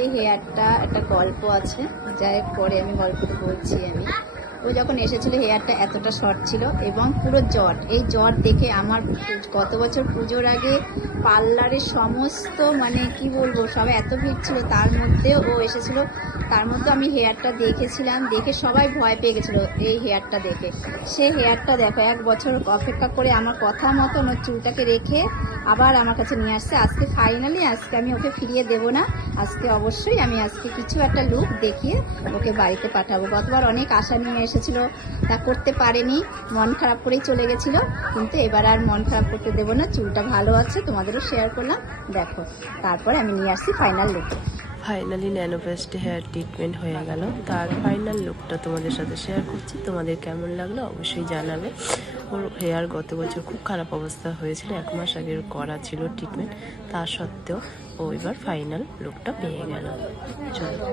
এই হেয়ারটা একটা গল্প আছে, যাই পরে আমি গল্পটা বলছি। ও যখন এসেছিল হেয়ারটা এতটা শর্ট ছিল এবং পুরো জট। এই জট দেখে আমার গত বছর পুজোর আগে পার্লারের সমস্ত মানে কি বলবো সবাই এত ভিড় ছিল, তার মধ্যেও ও এসেছিল। তার মধ্যে আমি হেয়ারটা দেখেছিলাম, দেখে সবাই ভয় পেয়ে গেছিলো এই হেয়ারটা দেখে। সে হেয়ারটা দেখো 1 বছর অপেক্ষা করে আমার কথা মতন ওর চুলটাকে রেখে আবার আমার কাছে নিয়ে আসছে। আজকে ফাইনালি আজকে আমি ওকে ফিরিয়ে দেবো না, আজকে অবশ্যই আমি আজকে কিছু একটা লুক দেখিয়ে ওকে বাড়িতে পাঠাবো। গতবার অনেক আশা নিয়ে এসেছিলো, তা করতে পারেনি, মন খারাপ করেই চলে গেছিলো। কিন্তু এবার আর মন খারাপ করতে দেবো না, চুলটা ভালো আছে, তোমাদেরও শেয়ার করলাম। দেখো তারপরে আমি নিয়ে আসছি ফাইনাল লুক। ফাইনালি ন্যানোপেস্টে হেয়ার ট্রিটমেন্ট হয়ে গেল, তার ফাইনাল লুকটা তোমাদের সাথে শেয়ার করছি। তোমাদের কেমন লাগলো অবশ্যই জানাবে। ওর হেয়ার গত বছর খুব খারাপ অবস্থা হয়েছিল, 1 মাস আগে করা ছিল ট্রিটমেন্ট, তা সত্ত্বেও ও এবার ফাইনাল লুকটা পেয়ে গেল। চলো।